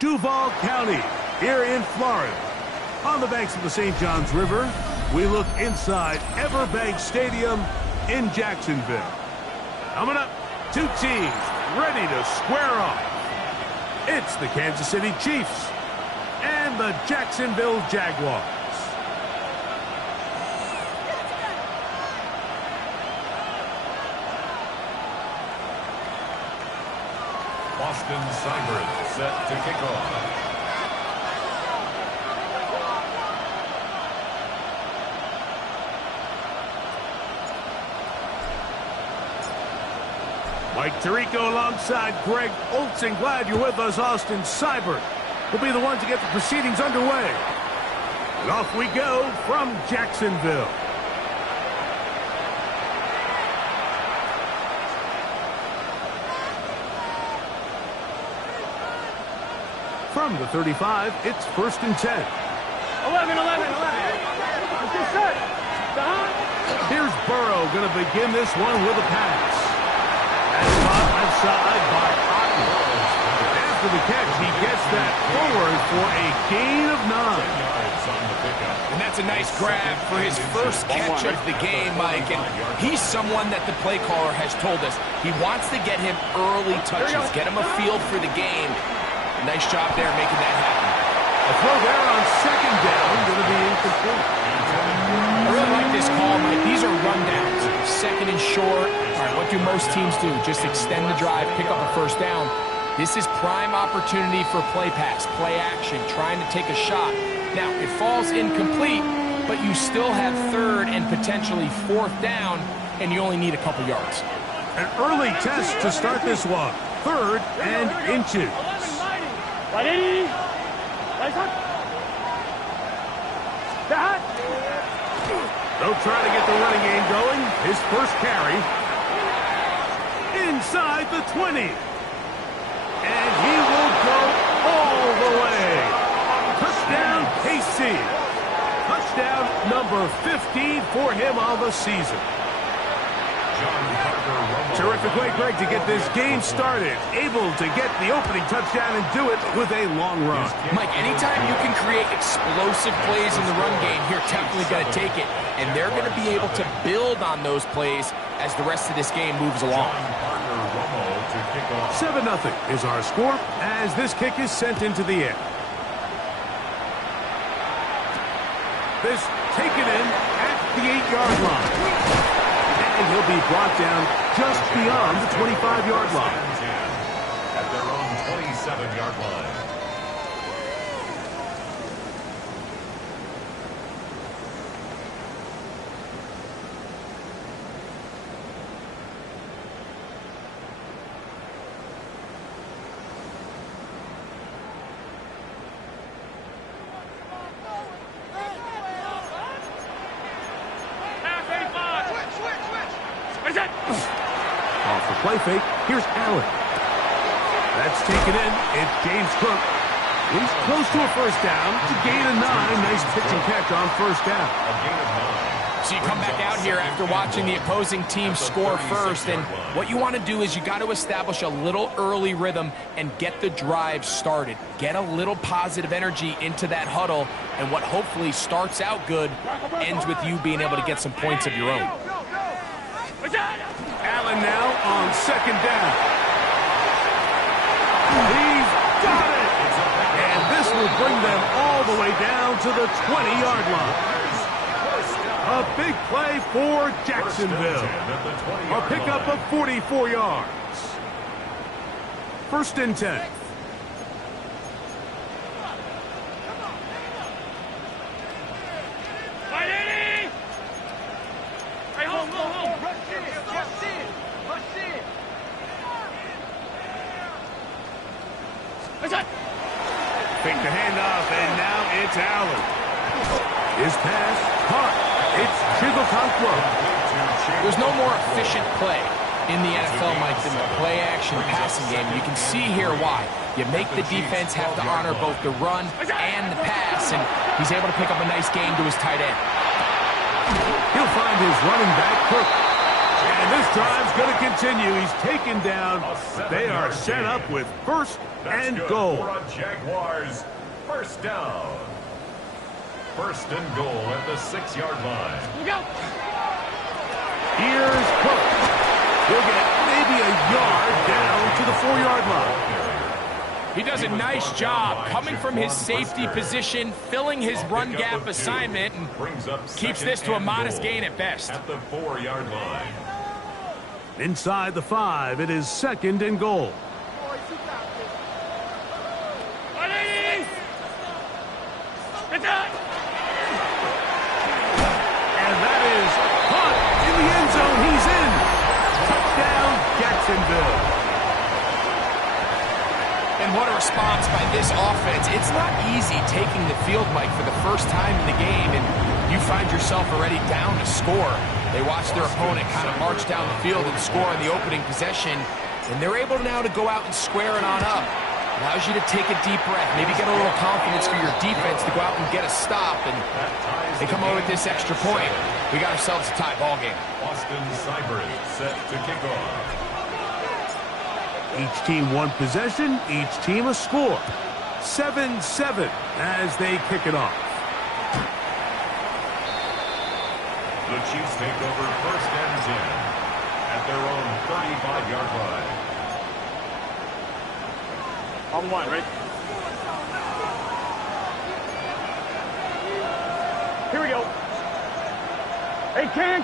Duval County, here in Florida. On the banks of the St. Johns River, we look inside Everbank Stadium in Jacksonville. Coming up, two teams ready to square off. It's the Kansas City Chiefs and the Jacksonville Jaguars. Austin Seibert set to kick off. Mike Tirico alongside Greg Olson. Glad you're with us. Austin Seibert will be the one to get the proceedings underway. And off we go from Jacksonville. From the 35, it's 1st and 10. 11. Here's Burrow going to begin this one with a pass. And caught outside by Otten. After the catch, he gets that forward for a gain of 9. And that's a nice grab for his first catch of the game, Mike. And he's someone that the play caller has told us he wants to get him early touches, get him a feel for the game. Nice job there making that happen. A throw there on 2nd down, going to be incomplete. I really like this call, Mike. These are rundowns. 2nd and short. All right, what do most teams do? Just extend the drive, pick up a 1st down. This is prime opportunity for play pass, play action, trying to take a shot. Now, it falls incomplete, but you still have 3rd and potentially 4th down, and you only need a couple yards. An early test to start this one. 3rd and inches. Ready? They'll try to get the running game going. His first carry. Inside the 20. And he will go all the way. Touchdown, KC. Touchdown number 15 for him on the season. Terrific way, Greg, to get this game started. Able to get the opening touchdown and do it with a long run. Mike, anytime you can create explosive plays in the run game, you're definitely going to take it. And they're going to be able to build on those plays as the rest of this game moves along. 7-0 is our score as this kick is sent into the air. This taken in at the 8-yard line. And he'll be brought down just beyond the 25-yard line. At their own 27-yard line. Off the play fake, here's Allen. That's taken in. It's James Cook. He's close to a 1st down. It's a gain of 9. Nice pitch and catch on 1st down. A gain of 9. So you come back out here after watching the opposing team score first, and what you want to do is you got to establish a little early rhythm and get the drive started. Get a little positive energy into that huddle, and what hopefully starts out good ends with you being able to get some points of your own. Allen now on 2nd down. He's got it! And this will bring them all the way down to the 20-yard line. A big play for Jacksonville. A pickup of 44 yards. 1st and 10. fake the handoff, and now it's Allen. His pass, caught. It's Chigokonkwo. There's no more efficient play in the NFL, Mike, than the play-action passing game. You can see here why. You make the defense have to honor both the run and the pass, and he's able to pick up a nice gain to his tight end. He'll find his running back, Cook. And this drive's going to continue. He's taken down, but they are set up with first and goal. For a Jaguars first down. First and goal at the 6-yard line. Here we go. Here's Cook. He'll get maybe a yard down to the 4-yard line. He does a nice job coming from his safety position, filling his run gap assignment, and keeps this to a modest gain at best. At the 4-yard line. Inside the 5, it is second and goal. And that is caught in the end zone. He's in. Touchdown, Jacksonville. And what a response by this offense. It's not easy taking the field, Mike, for the first time in the game, and you find yourself already down to score. They watch their opponent kind of march down the field and score in the opening possession, and they're able now to go out and square it on up. Allows you to take a deep breath, maybe get a little confidence for your defense to go out and get a stop, and they come away with this extra point. We got ourselves a tie ball game. Austin Seibert set to kick off. Each team one possession, each team a score. 7-7 as they kick it off. The Chiefs take over first and 10 at their own 35-yard line. On one, right? Here we go. Hey, can.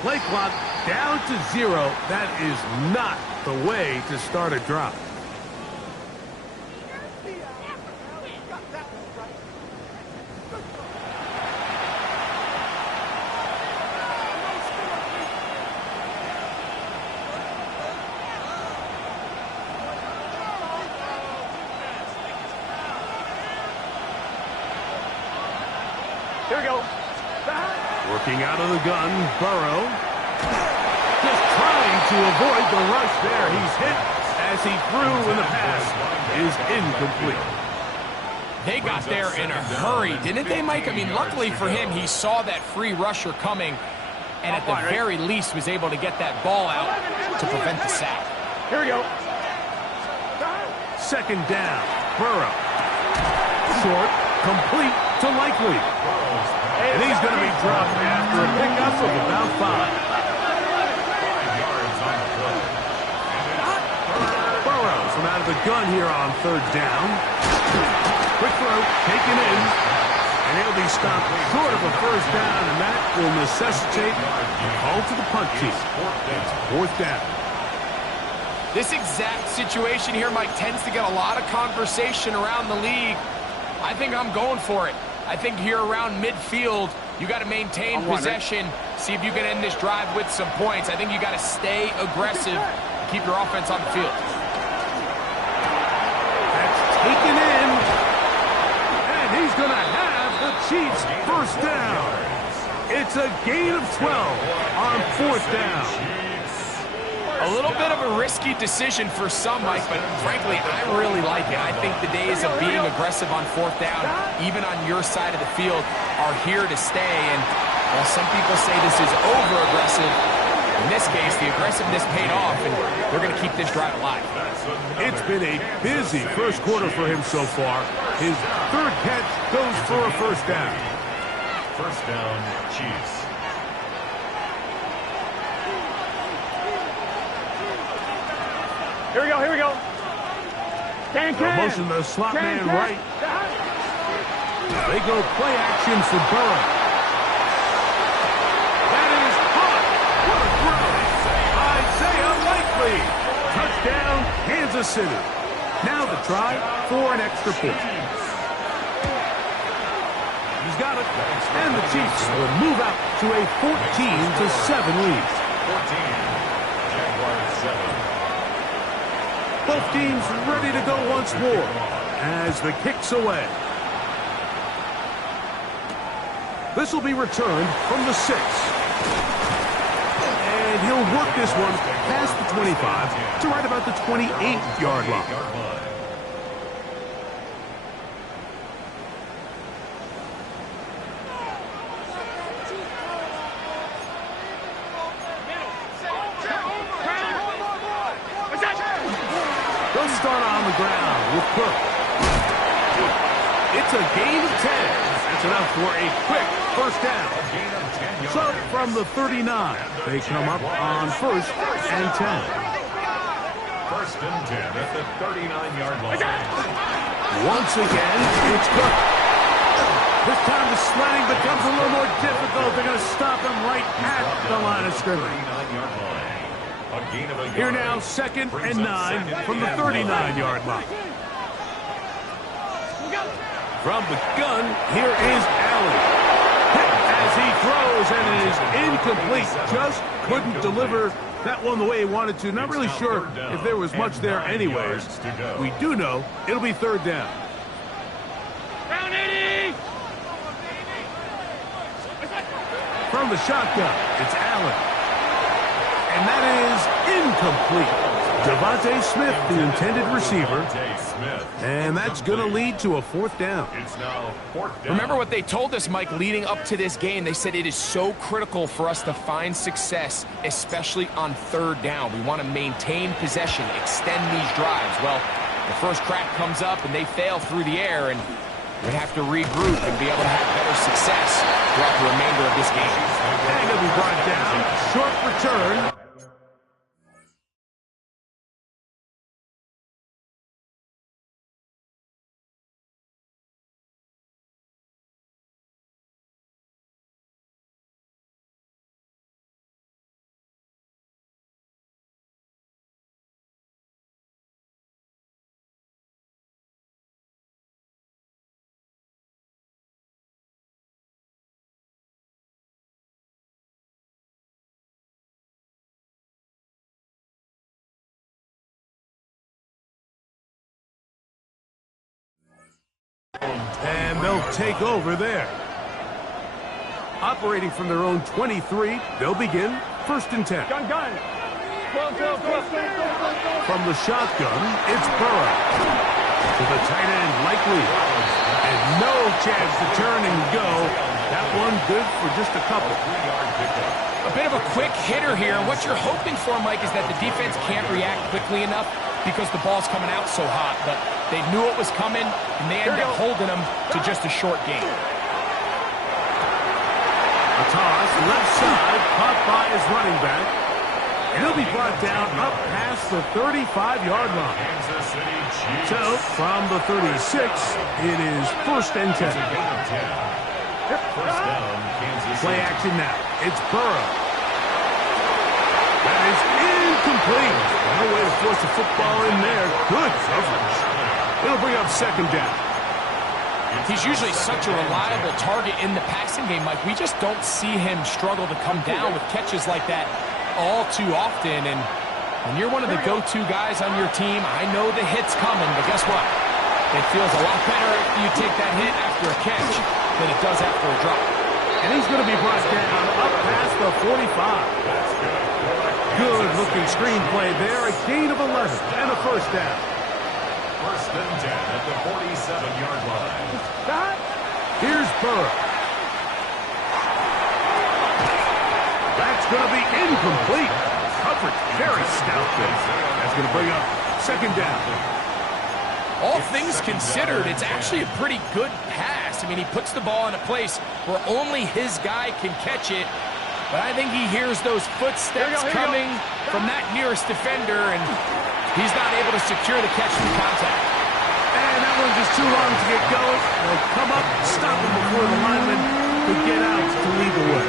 Play clock down to 0. That is not the way to start a drive. Here we go. Working out of the gun, Burrow. Just trying to avoid the rush there. He's hit as he threw when the pass is incomplete. They got there in a hurry, didn't they, Mike? I mean, luckily for him, he saw that free rusher coming, and at the very least was able to get that ball out to prevent the sack. Here we go. Second down, Burrow. Short, complete to Likely. And he's going to be dropped after a pickup of about 5. 5 yards on the play. Burrow from out of the gun here on third down. Quick throw, taken in. And he'll be stopped short of a first down, and that will necessitate a call to the punt team. It's fourth down. This exact situation here, Mike, tends to get a lot of conversation around the league. I think I'm going for it. I think here around midfield, you got to maintain possession, see if you can end this drive with some points. I think you got to stay aggressive, keep your offense on the field. That's taken in, and he's going to have the Chiefs first down. It's a gain of 12 on fourth down. A little bit of a risky decision for some, Mike, but frankly, I really like it. I think the days of being aggressive on fourth down, even on your side of the field, are here to stay. And while some people say this is over-aggressive, in this case, the aggressiveness paid off, and they're going to keep this drive alive. It's been a busy first quarter for him so far. His third catch goes for a first down. First down, Chiefs. Here we go. Motion the slot man right. They go play action for Burrow. That is hot. What a throw. Isaiah Likely. Touchdown, Kansas City. Now the try for an extra point. He's got it. And the Chiefs will move out to a 14-7 lead. 14. Jaguars 7. Both teams ready to go once more as the kick's away. This will be returned from the 6. And he'll work this one past the 25 to right about the 28-yard line. They'll start on the ground with Cook. It's a gain of 10. That's enough for a quick first down. So from the 39, they come up on 1st and 10. 1st and 10 at the 39-yard line. Once again, it's Cook. This time the sledding becomes a little more difficult. They're going to stop him right at the line of scrimmage. 39-yard line. A gain of a yard. Here now, 2nd and 9 from the 39-yard line. From the gun, here is Allen. Hit as he throws, and it is incomplete. Just couldn't deliver that one the way he wanted to. Not really sure if there was much there anyways. We do know it'll be 3rd down. Down 80! From the shotgun, it's Allen. And that is incomplete. Devontae Smith, the intended receiver. And that's going to lead to a 4th down. It's now 4th down. Remember what they told us, Mike, leading up to this game. They said it is so critical for us to find success, especially on 3rd down. We want to maintain possession, extend these drives. Well, the first crack comes up and they fail through the air, and we have to regroup and be able to have better success throughout the remainder of this game. And it'll be brought down. Short return. And they'll take over there. Operating from their own 23, they'll begin 1st and 10. Gun. Go. From the shotgun, it's Burrow. To the tight end, Likely. And no chance to turn and go. That one good for just a couple. A bit of a quick hitter here, and what you're hoping for, Mike, is that the defense can't react quickly enough because the ball's coming out so hot. But they knew it was coming, and they ended up holding them to just a short gain. A toss, left side, caught by his running back. And he'll be brought down up past the 35-yard line. Kansas City Chiefs. So, from the 36, it is 1st and 10. First down, Kansas City. Play action now. It's Burrow. That is incomplete. No way to force the football in there. Good coverage. It'll bring up 2nd down. He's usually such a reliable target in the passing game, Mike. We just don't see him struggle to come down with catches like that all too often. And when you're one of the go-to guys on your team, I know the hit's coming, but guess what? It feels a lot better if you take that hit after a catch than it does after a drop. And he's going to be brought down up past the 45. Good-looking screenplay there. A gain of 11 and a 1st down. 1st and 10 at the 47-yard line. Here's Burrow. That's going to be incomplete. Coverage very stout there. That's going to bring up 2nd down. All things considered, it's actually a pretty good pass. I mean, he puts the ball in a place where only his guy can catch it. But I think he hears those footsteps coming from that nearest defender, and he's not able to secure the catch through contact. And that struggling just too long to get going. They'll come up, stop him before the lineman could get out to lead the way.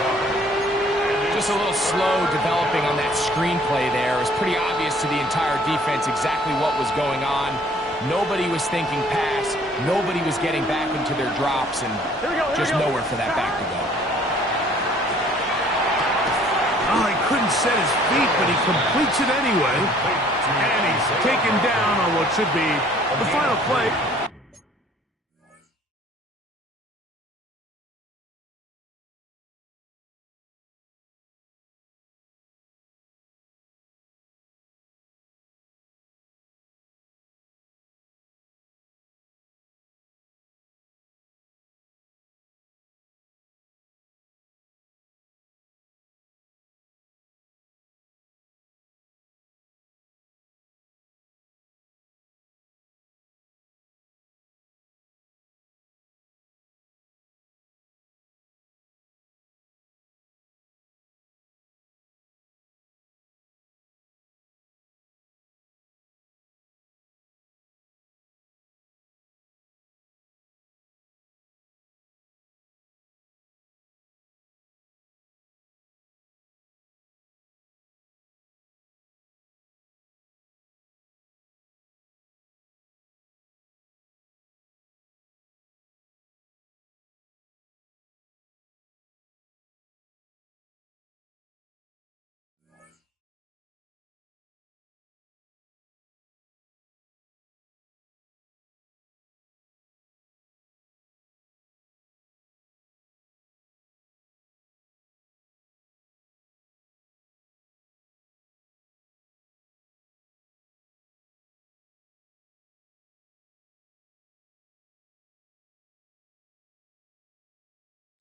Just a little slow developing on that screenplay there. It was pretty obvious to the entire defense exactly what was going on. Nobody was thinking pass. Nobody was getting back into their drops, and just nowhere for that back to go. Oh, he couldn't set his feet, but he completes it anyway. And he's taken down on what should be the final play.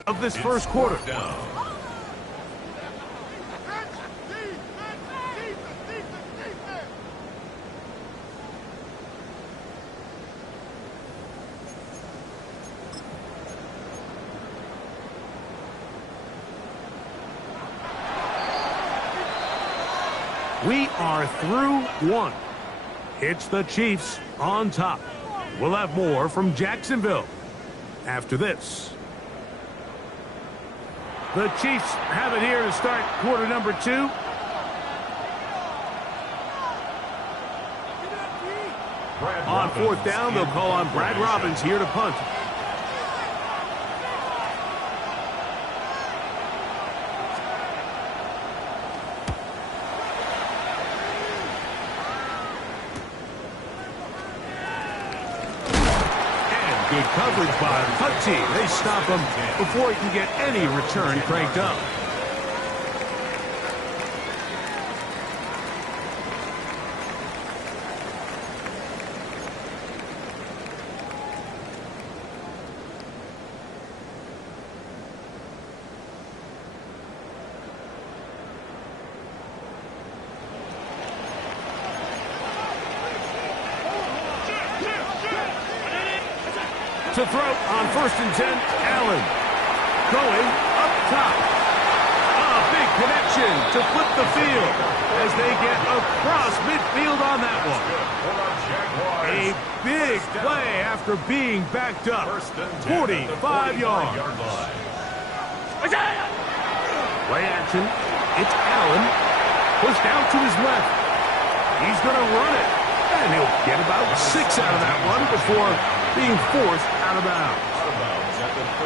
Of this first quarter. We are through one. It's the Chiefs on top. We'll have more from Jacksonville after this. The Chiefs have it here to start quarter number 2. On fourth down, they'll call on Brad Robbins here to punt. Good coverage by the punt team. They stop him before he can get any return cranked up. To throw on 1st and 10, Allen. Going up top. A big connection to flip the field as they get across midfield on that one. A big play after being backed up. 45 yards. Play action. It's Allen. Pushed out to his left. He's going to run it. And he'll get about 6 out of that one before being forced out of bounds.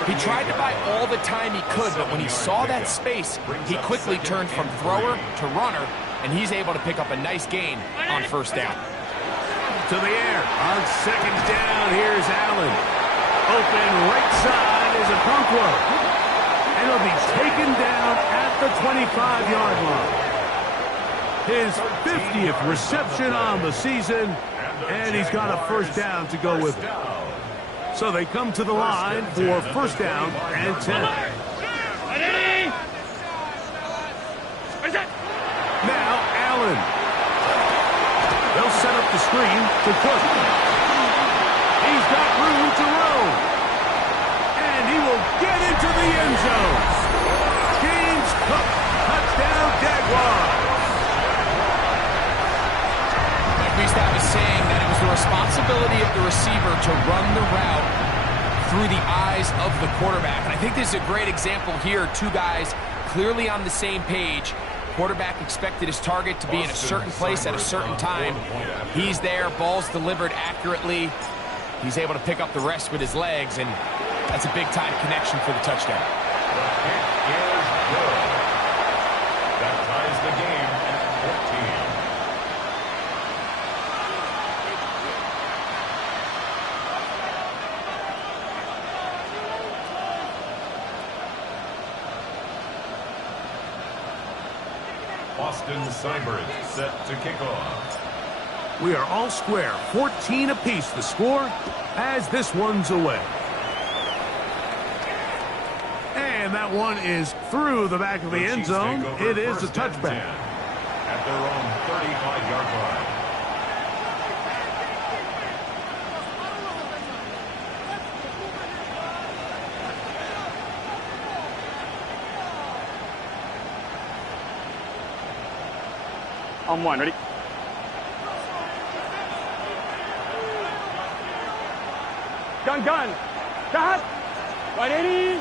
He tried to buy all the time he could, but when he saw that space, he quickly turned from thrower to runner, and he's able to pick up a nice gain on 1st down. To the air. On 2nd down, here's Allen. Open right side is Okonkwo. And he'll be taken down at the 25-yard line. His 50th reception on the season, and he's got a 1st down to go with it. So they come to the line for 1st down and 10. Now Allen. They'll set up the screen to Cook. He's got room to roam. And he will get into the end zone. James Cook, touchdown Jaguars. That was saying that it was the responsibility ability of the receiver to run the route through the eyes of the quarterback. And I think this is a great example here. Two guys clearly on the same page. Quarterback expected his target to be in a certain place at a certain time. He's there, ball's delivered accurately. He's able to pick up the rest with his legs, and that's a big-time connection for the touchdown. The kick is good. That ties the game at 14. Austin Seibert set to kick off. We are all square, 14 apiece the score as this one's away. And that one is through the back of the end zone. It is a touchback. At their own 35-yard line. On one, ready? Gun. Stop. Right, 80.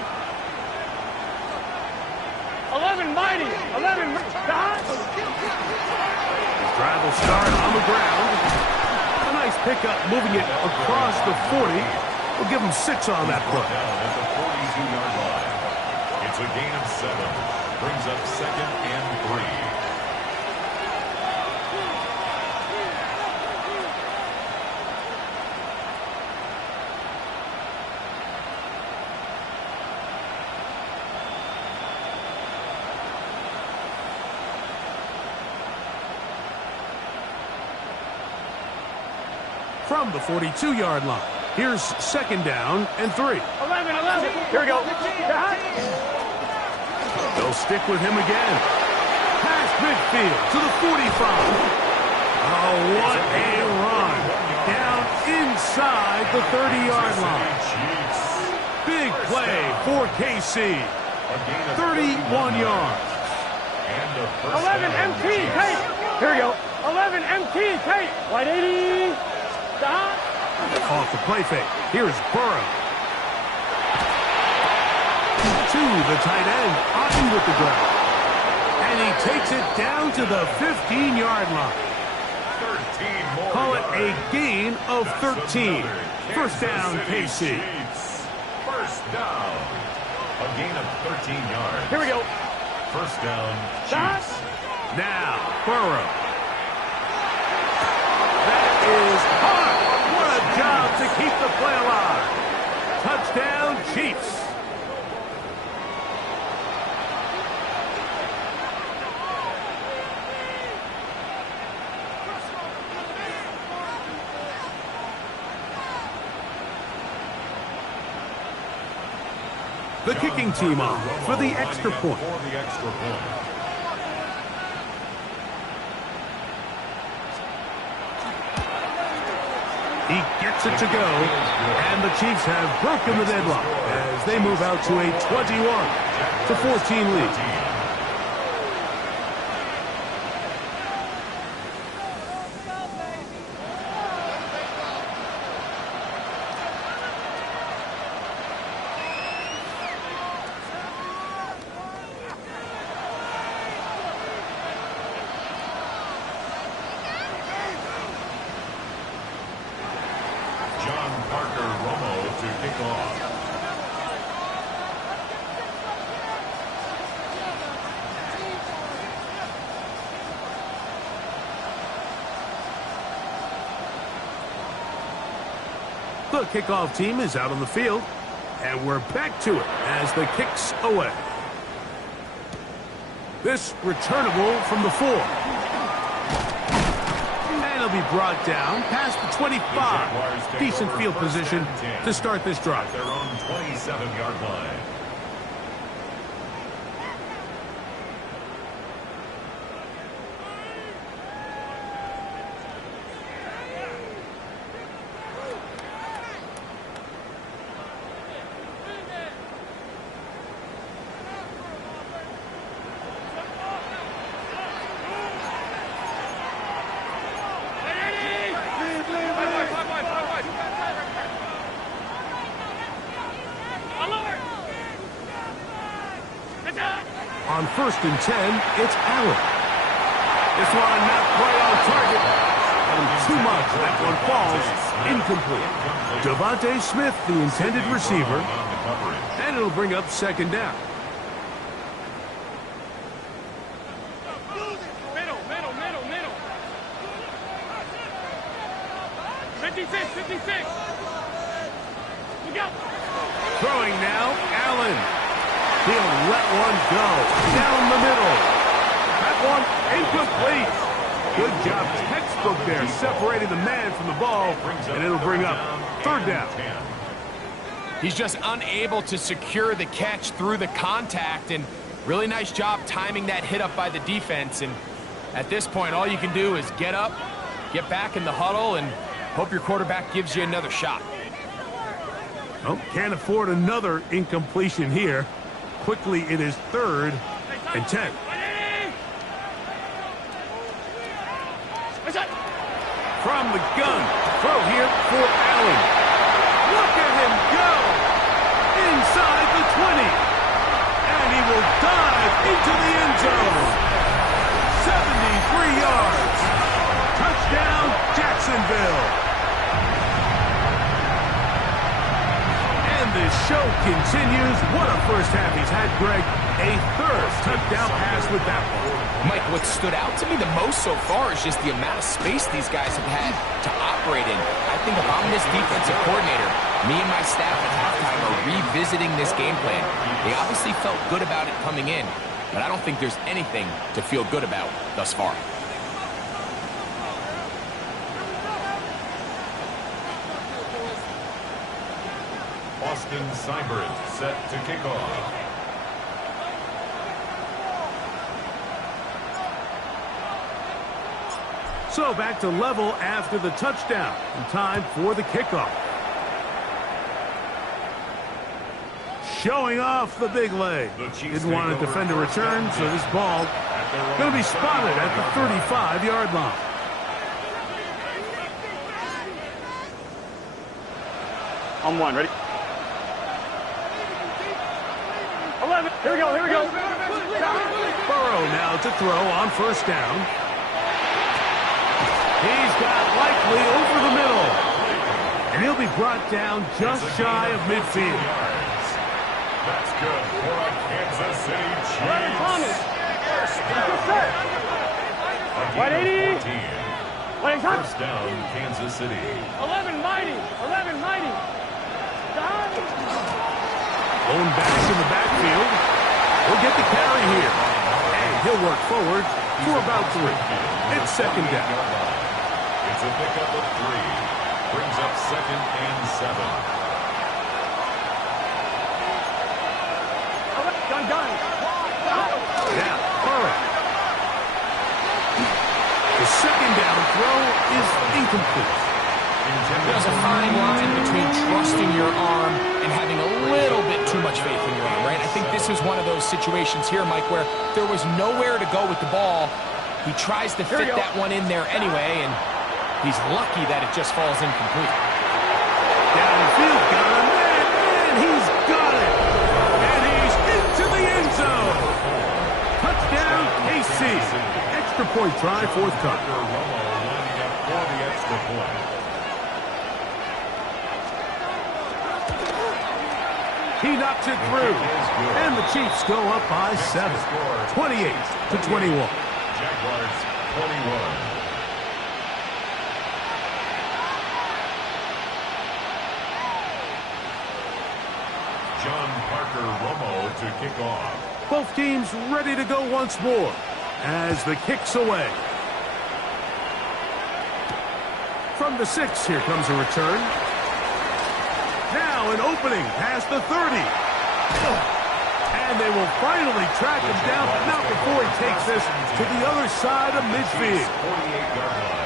11, mighty. 11, stop. The drive will start on the ground. A nice pickup moving it across the 40. We'll give him 6 on that play. Down at the 42-yard line. It's a gain of 7. Brings up 2nd and 3. From the 42-yard line. Here's 2nd down and 3. 11. Here we go. They'll stick with him again. Past midfield to the 45. Oh, what a run. Down inside the 30-yard line. Big play for KC. 31 yards. 11 MT, Kate. Here we go. 11 MT, Kate. White 80. Stop. Off the play fake. Here's Burrow. To the tight end, on with the ground. And he takes it down to the 15-yard line. 13 more Call it yards. a gain of 13. First down, KC. First down. A gain of 13 yards. Here we go. First down, Stop. Chiefs. Now, Burrow. That is hard. What a job to keep the play alive. Touchdown, Chiefs. The kicking team on for the extra point. For the extra point. He gets it to go, and the Chiefs have broken the deadlock as they move out to a 21-14 lead. The kickoff team is out on the field, and we're back to it as the kick's away. This returnable from the 4. And it'll be brought down past the 25. Decent field position to start this drive. Their own 27-yard line. On 1st and 10, it's Allen. This one not quite on target. Too much. That one falls incomplete. Devontae Smith, the intended receiver, and it'll bring up 2nd down. Middle. 56. Look out. Throwing now, Allen. He'll let one go. Down the middle. That one incomplete. Good job. Textbook there, separating the man from the ball, and it'll bring up 3rd down. He's just unable to secure the catch through the contact, and really nice job timing that hit up by the defense. And at this point, all you can do is get up, get back in the huddle, and hope your quarterback gives you another shot. Oh, can't afford another incompletion here. Quickly, it is 3rd and 10. From the gun, throw here for Allen. Look at him go! Inside the 20. And he will dive into the end zone. 73 yards. Touchdown, Jacksonville. And this show continues. What a first half he's had, Greg. A 3rd touchdown pass with that one. Mike, what stood out to me the most so far is just the amount of space these guys have had to operate in. I think if I'm this defensive coordinator, me and my staff at halftime are revisiting this game plan. They obviously felt good about it coming in, but I don't think there's anything to feel good about thus far. Austin Seibert set to kick off. So back to level after the touchdown. And time for the kickoff. Showing off the big leg. Didn't want to defend a return, so this ball going to be spotted at the 35-yard line. On 1, ready? 11. Here we go. Burrow now to throw on 1st down. He's got Likely over the middle. And he'll be brought down just shy of midfield. That's good for a Kansas City Chiefs. Thomas. First down. White 80. First down, Kansas City. 11 mighty. Lone backs in the backfield. He'll get the carry here. And he'll work forward for about 3. It's 2nd down. It's a pickup of 3. Brings up 2nd and 7. Gun. Now, Burrow. The 2nd down throw is incomplete. There's a fine line between trusting your arm and having a little bit too much faith in your arm, right? I think this is one of those situations here, Mike, where there was nowhere to go with the ball. He tries to fit that one in there anyway, and he's lucky that it just falls incomplete. Downfield, got a man, and he's got it. And he's into the end zone. Touchdown, KC. Extra point try, 4th time. Lining up for the extra point. He knocks it through. And the Chiefs go up by 7. 28-21. Jaguars 21. John Parker Romo to kick off. Both teams ready to go once more as the kick's away. From the 6, here comes a return. Now an opening past the 30. And they will finally track him down, but not before he takes this to the other side of midfield. 48-yard line.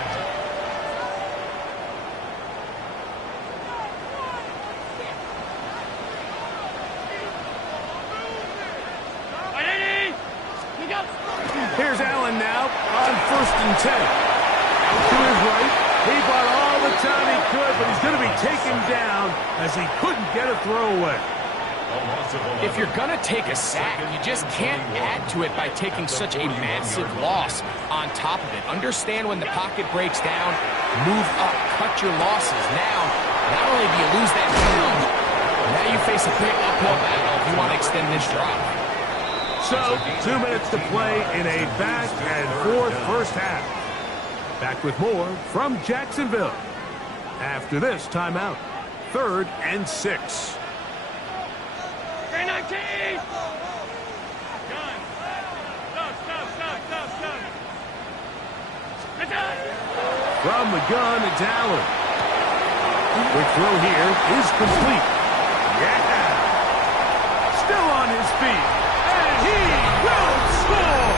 Here's Allen now on 1st and 10. Out to his right. He bought all the time he could, but he's going to be taken down as he couldn't get a throw away. If you're going to take a sack, you just can't add to it by taking such a massive loss on top of it. Understand when the pocket breaks down, move up, cut your losses. Now, not only do you lose that ground, now you face a big uphill battle if you want to extend this drive. So, 2 minutes to play in a back-and-forth first half. Back with more from Jacksonville. After this timeout, 3rd and 6. From the gun, it's Allen. The throw here is complete. Yeah! Still on his feet. And he will score!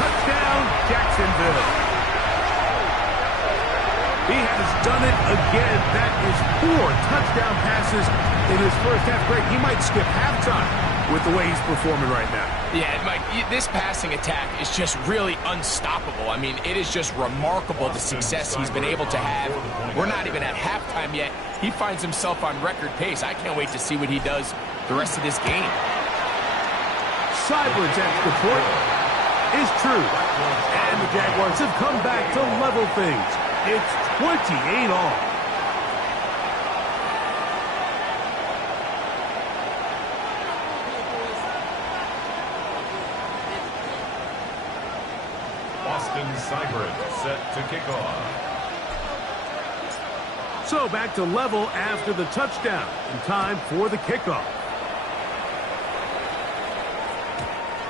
Touchdown, Jacksonville. He has done it again. That is 4 touchdown passes in his first half. Great. He might skip halftime with the way he's performing right now. Yeah, Mike, this passing attack is just really unstoppable. I mean, it is just remarkable the success he's been able to have. We're not even at halftime yet. He finds himself on record pace. I can't wait to see what he does the rest of this game. Seiblert's extra point is true. And the Jaguars have come back to level things. It's 28 all. Seibert set to kick off. So back to level after the touchdown. In time for the kickoff.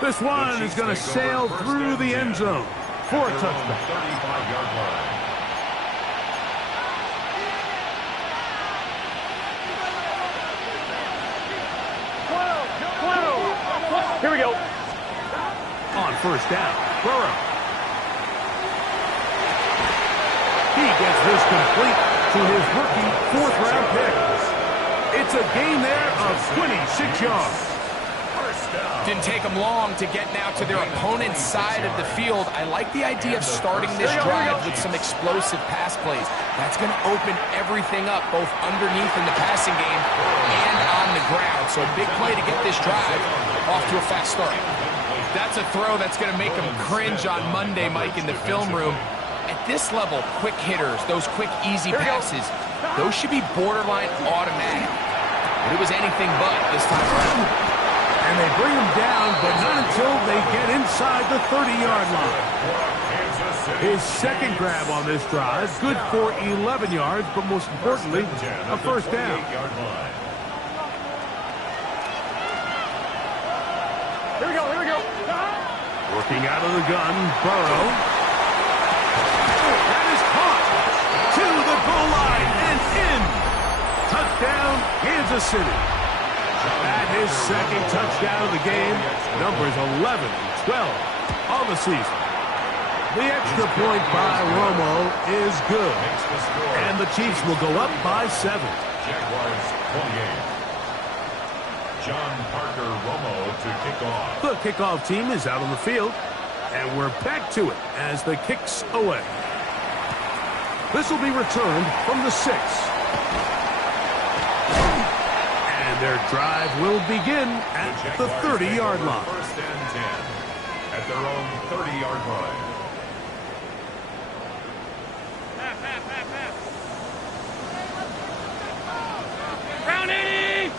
This one is going to sail through the end zone for a touchdown. 35-yard line. Here we go. On first down, Burrow. He gets this complete to his rookie 4th-round pick. It's a gain there of 26 yards. Didn't take them long to get now to their opponent's side of the field. I like the idea of starting this drive with some explosive pass plays. That's going to open everything up, both underneath in the passing game and on the ground. So a big play to get this drive off to a fast start. That's a throw that's going to make them cringe on Monday, Mike, in the film room. At this level, quick hitters, those quick, easy passes, those should be borderline automatic. But it was anything but this time around. And they bring him down, but not until they get inside the 30-yard line. His second grab on this drive, good for 11 yards, but most importantly, a first down. Here we go, here we go. Working out of the gun, Burrow. That is caught to the goal line and in. Touchdown, Kansas City. At his second touchdown of the game, numbers 11 and 12 on the season. The extra point by Romo is good. And the Chiefs will go up by 7. Jaguars 28. John Parker Romo to kick off. The kickoff team is out on the field. And we're back to it as the kick's away. This will be returned from the 6. And their drive will begin at the 30-yard line. First and 10 at their own 30-yard line. Round 80.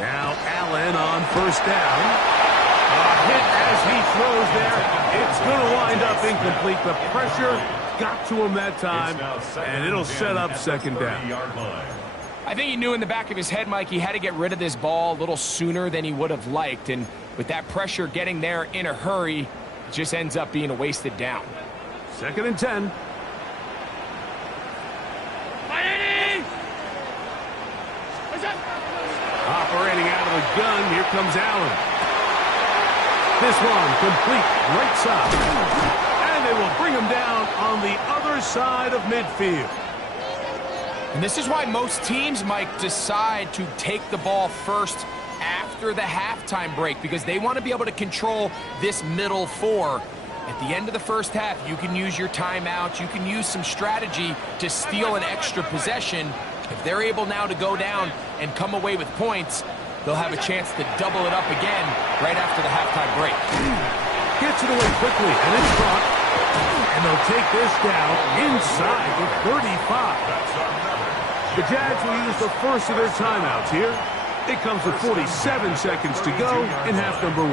Now Allen on first down. A hit as he throws there. It's going to wind up incomplete. The pressure got to him that time, and it'll set up second down. I think he knew in the back of his head, Mike, he had to get rid of this ball a little sooner than he would have liked. And with that pressure getting there in a hurry, it just ends up being a wasted down. Second and 10. Operating out of the gun, here comes Allen. This one complete, right side. And they will bring him down on the other side of midfield. And this is why most teams, Mike, decide to take the ball first after the halftime break, because they want to be able to control this middle 4. At the end of the first half, you can use your timeout, you can use some strategy to steal an extra possession, If they're able now to go down and come away with points, they'll have a chance to double it up again right after the halftime break. Gets it away quickly, and it's brought. And they'll take this down inside the 35. The Jags will use the first of their timeouts here. It comes with 47 seconds to go in half number 1.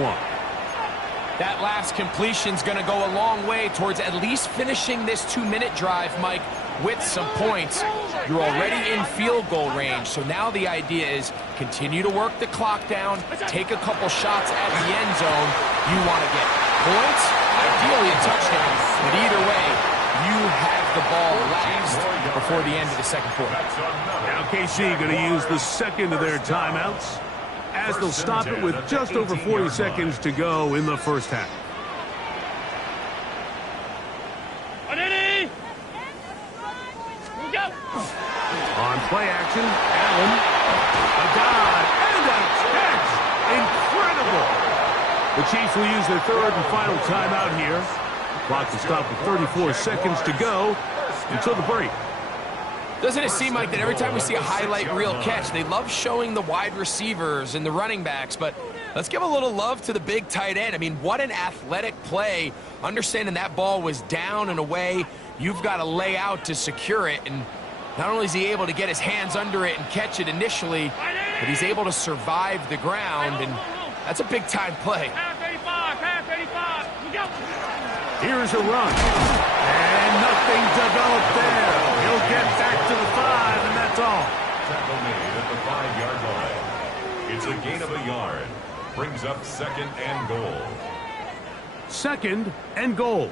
That last completion's going to go a long way towards at least finishing this 2-minute drive, Mike, with some points. You're already in field goal range, so now the idea is continue to work the clock down, take a couple shots at the end zone. You want to get points, ideally a touchdown, but either way, you have the ball last before the end of the second quarter. Now KC going to use the second of their timeouts, as they'll stop it with just over 40 seconds to go in the first half. On play action, Allen, a dive, and a catch! Incredible! The Chiefs will use their third and final timeout here. Clock will stop with 34 seconds to go until the break. Doesn't it seem like that every time we see a highlight reel catch, they love showing the wide receivers and the running backs, but let's give a little love to the big tight end. I mean, what an athletic play. Understanding that ball was down and away, you've got to lay out to secure it, and not only is he able to get his hands under it and catch it initially, but he's able to survive the ground, and that's a big-time play. Here's a run, and nothing developed there. He'll get back to the 5, and that's all. Tackle made at the 5-yard line. It's a gain of a yard. Brings up second and goal. Second and goal.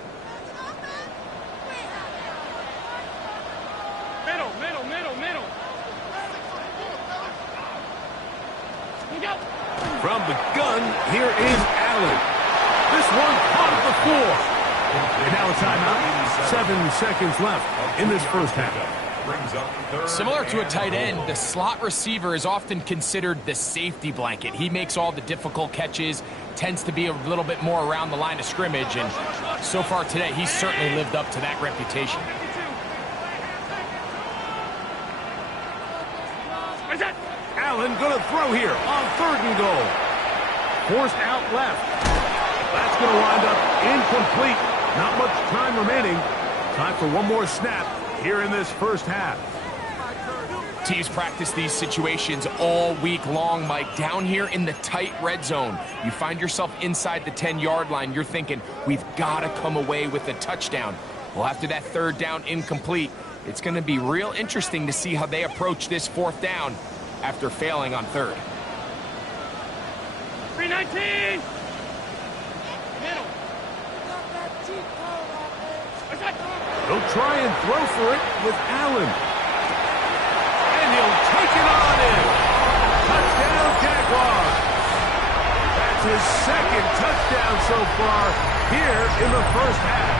From the gun, here is Allen. This one caught at the 4. And now a timeout. 7 seconds left in this first half. Similar to a tight end, the slot receiver is often considered the safety blanket. He makes all the difficult catches, tends to be a little bit more around the line of scrimmage, and so far today, he's certainly lived up to that reputation. Allen going to throw here on 3rd and goal. Forced out left. That's going to wind up incomplete. Not much time remaining. Time for one more snap here in this first half. Teams practice these situations all week long, Mike. Down here in the tight red zone, you find yourself inside the 10-yard line. You're thinking, we've got to come away with a touchdown. Well, after that 3rd down incomplete, it's going to be real interesting to see how they approach this 4th down after failing on 3rd. 319! Middle. They'll try and throw for it with Allen. And he'll take it on in. Touchdown, Jaguars. That's his 2nd touchdown so far here in the first half.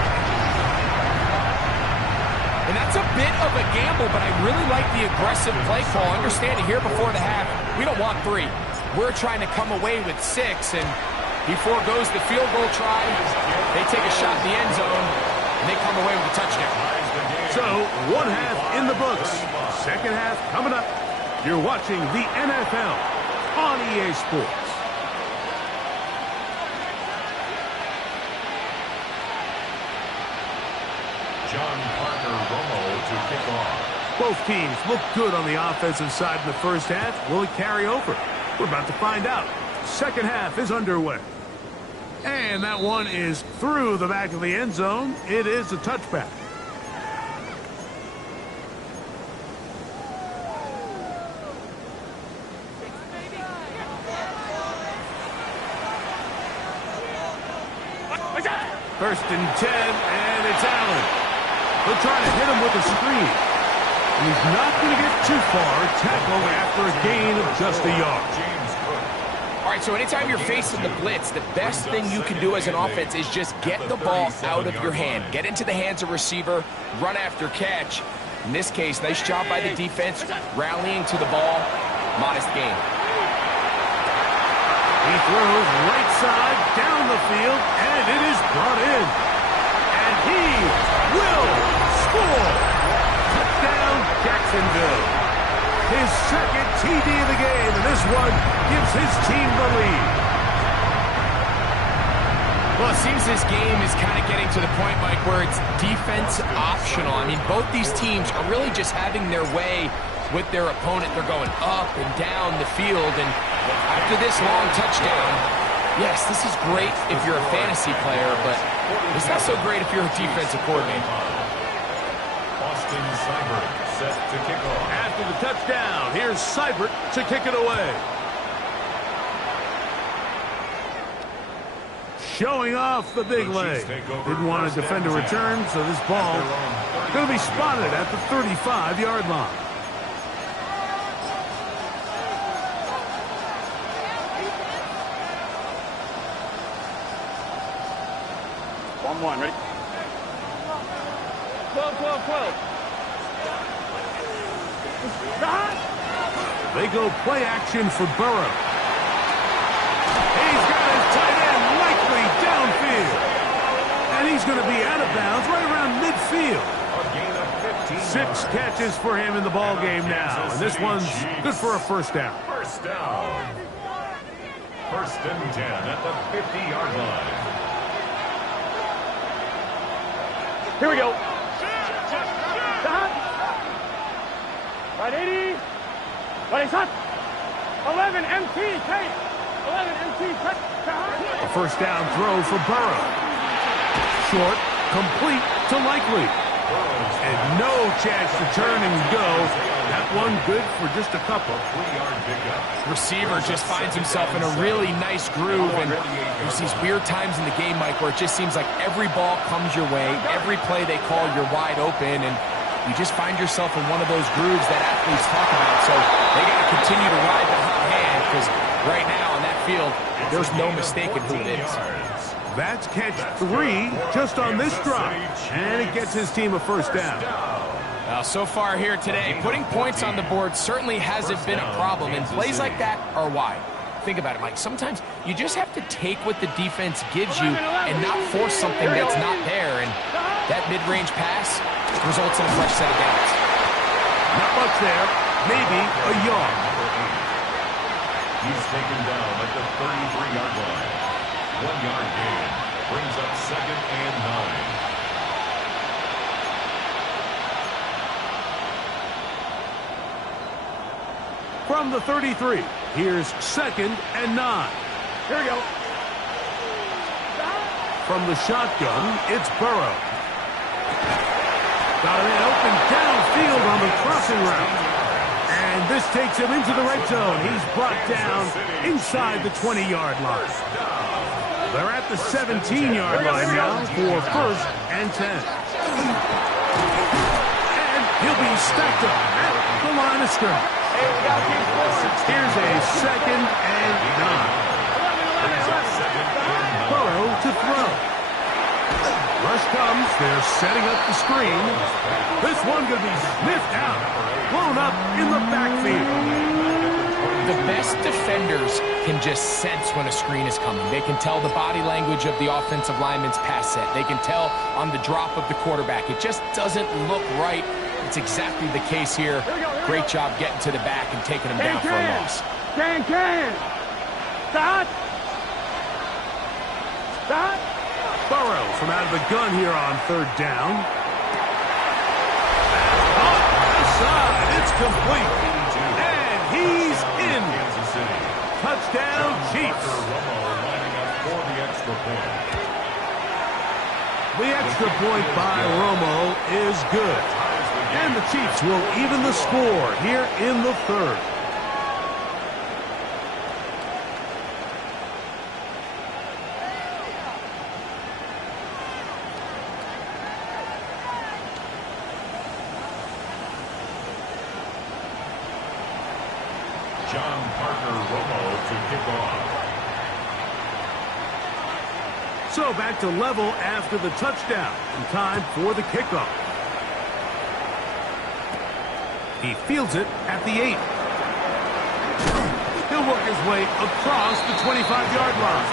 And that's a bit of a gamble, but I really like the aggressive play call. Understanding here before the half, we don't want 3. We're trying to come away with 6, and he foregoes the field goal try. They take a shot in the end zone, and they come away with a touchdown. So, 1 half in the books. 2nd half coming up. You're watching the NFL on EA Sports. John Parker Romo to kick off. Both teams look good on the offensive side in the first half. Will it carry over? We're about to find out. 2nd half is underway. And that one is through the back of the end zone. It is a touchback. First and 10, and it's Allen. They'll try to hit him with a screen. And he's not going to get too far. Tackle after a gain of just a yard. All right, so anytime you're facing the blitz, the best thing you can do as an offense is just get the ball out of your hand. Get into the hands of receiver, run after catch. In this case, nice job by the defense, rallying to the ball. Modest gain. He throws right side down the field, and it is brought in. And he will score. Touchdown, Jacksonville. his second TD of the game, and this one gives his team the lead. Well, it seems this game is kind of getting to the point, Mike, where it's defense optional. I mean, both these teams are really just having their way with their opponent. They're going up and down the field, and after this long touchdown, yes, this is great if you're a fantasy player, but it's not so great if you're a defensive coordinator. Austin Seibert set to kick off. After the touchdown, here's Seibert to kick it away. Showing off the big leg. Didn't want to defend a return, so this ball going to be spotted at the 35-yard line. One, ready? 12, 12, 12. They go play action for Burrow. He's got his tight end likely downfield. And he's going to be out of bounds right around midfield. A gain of 15 6 catches for him in the ball game now. And this one's good for a first down. First down. First and 10 at the 50-yard line. Here we go. Right 80. Right shot. 11 MT. Take. 11 MT. A first down throw for Burrow. Short, complete to Likely. And no chance to turn and go. That one good for just a couple. Receiver just finds himself in a really nice groove, and there's these weird times in the game, Mike, where it just seems like every ball comes your way, every play they call, you're wide open, and you just find yourself in one of those grooves that athletes talk about. So they got to continue to ride the hot hand, because right now on that field, there's no mistaking who it is. That's catch 3 just on this drive, and it gets his team a first down. So far here today, putting points on the board certainly hasn't been a problem, and plays like that are why. Think about it, Mike. Sometimes you just have to take what the defense gives you and not force something that's not there, and that mid-range pass results in a fresh set of downs. Not much there, maybe a yard. He's taken down at the 33-yard line. 1-yard gain brings up 2nd and 9. From the 33, here's 2nd and 9. Here we go. From the shotgun, it's Burrow. Got a man open downfield on the crossing route. And this takes him into the red zone. He's brought down inside the 20-yard line. They're at the 17-yard line now for 1st and 10. And he'll be stacked up at the line of scrimmage. Here's a 2nd and 9. Burrow to throw. Rush comes. They're setting up the screen. This one going to be sniffed out. Blown up in the backfield. The best defenders can just sense when a screen is coming. They can tell the body language of the offensive lineman's pass set. They can tell on the drop of the quarterback. It just doesn't look right. It's exactly the case here. Great job getting to the back and taking him down for a loss. Can. Stop. Burrow from out of the gun here on 3rd down. Outside, it's complete. And he's in. Touchdown, Chiefs. The extra point by Romo is good. And the Chiefs will even the score here in the 3rd. John Parker Romo to kick off. So back to level after the touchdown. And time for the kickoff. He fields it at the 8. He'll work his way across the 25-yard line.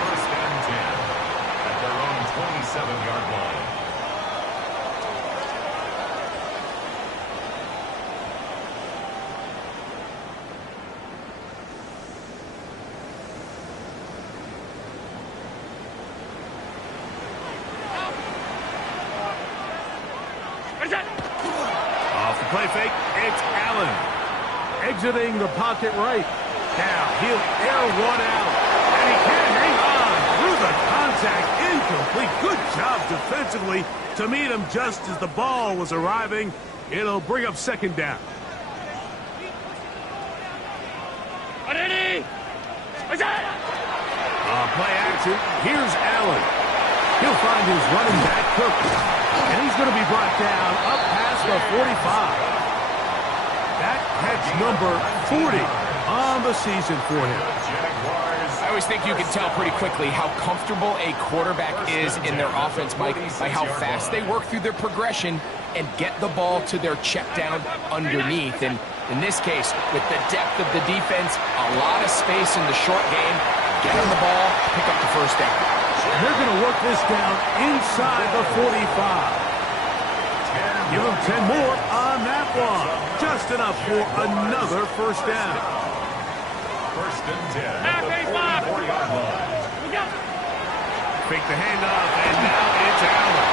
First and 10 at their own 27-yard line. Off the play fake, it's Allen. Exiting the pocket right. Now he'll air one out. And he can't hang on through the contact. Incomplete. Good job defensively to meet him just as the ball was arriving. It'll bring up second down. Play action. Here's Allen. He'll find his running back, Cook. And he's going to be brought down up past the 45. That catch number 40 on the season for him. I always think you can tell pretty quickly how comfortable a quarterback is in their offense, Mike, by how fast they work through their progression and get the ball to their check down underneath. And in this case, with the depth of the defense, a lot of space in the short game, get on the ball, pick up the first down. They're going to work this down inside the 45. Give them 10 more on that one. Just enough for another first down. First and 10 at the 44-yard line. Fake the handoff, and now it's Allen.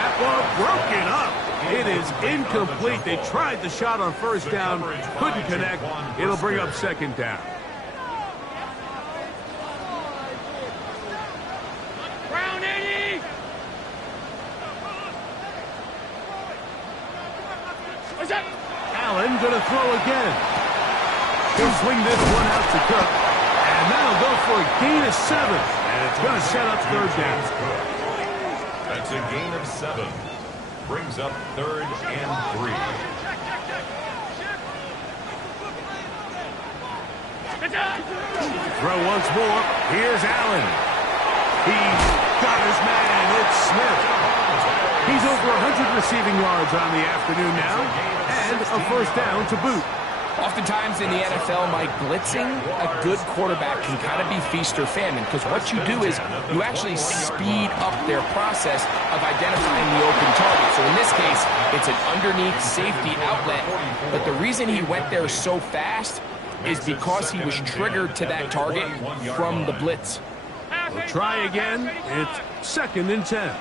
That ball broken up. It is incomplete. They tried the shot on first down, couldn't connect. It'll bring up second down. Allen going to throw again. He'll swing this one out to Cook. And that'll go for a gain of 7. And it's going to set up third down. That's a gain of 7. Brings up third and 3. Throw once more. Here's Allen. He's got his man. It's Smith. He's over 100 receiving yards on the afternoon now, and a first down to boot. Oftentimes in the NFL, Mike, blitzing a good quarterback can kind of be feast or famine, because what you do is you actually speed up their process of identifying the open target. So in this case, it's an underneath safety outlet, but the reason he went there so fast is because he was triggered to that target from the blitz. We'll try again. It's second and 10.